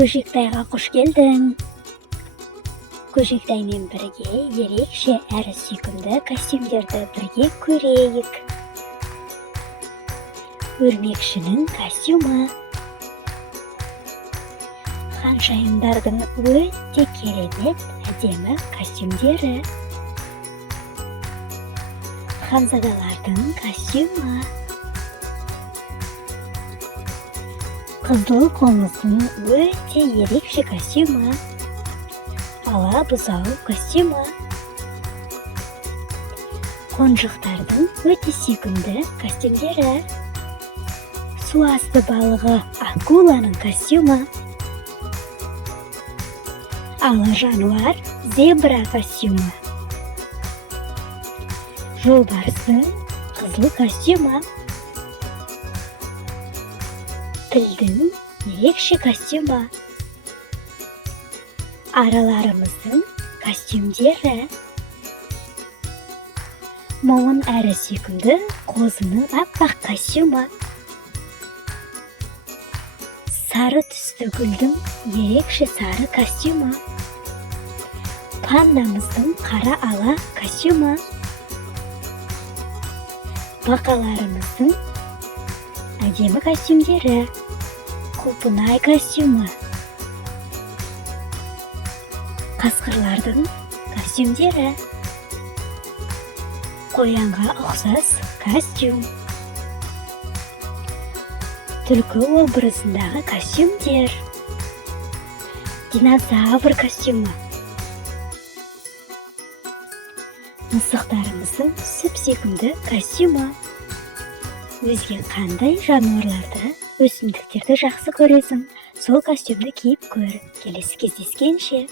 Көжектайға қош келдің. Көжектаймен бірге ерекше әрі сүйкімді костюмдерді бірге көрейік. Өрмекшінің костюмы. Ханшайымдардың өте керемет әдемі костюмдері. Ханзадалардың костюмы. Қызыл қоңыздың өте ерекше костюмы. Ала бұзау костюмы. Қонжықтардың өте сүйкімді костюмдері. Су асты балығы акуланың костюмы. Ала жануар зебра костюмы. Жолбарыстың қызыл костюмы. Тілдің ерекше костюмы. Араларымыздың костюмдері. Молын әрі сүйкімді қозының аппақ костюмы. Сары түсті гүлдің ерекше сары костюмы. Пандамыздың қара ала костюмы. Бақаларымыздың әдемі костюмдері. Құлпынай костюмы. Қасқырлардың костюмдері. Қоянға ұқсас костюм. Түлкі образындағы костюмдер. Динозавр костюмы. Мысықтарымыздың сүп-сүйкімді костюмы. Өзге қандай жануарларды, өсімдіктерді жақсы көресің, сол костюмді киіп көр. Келесі кездескенше.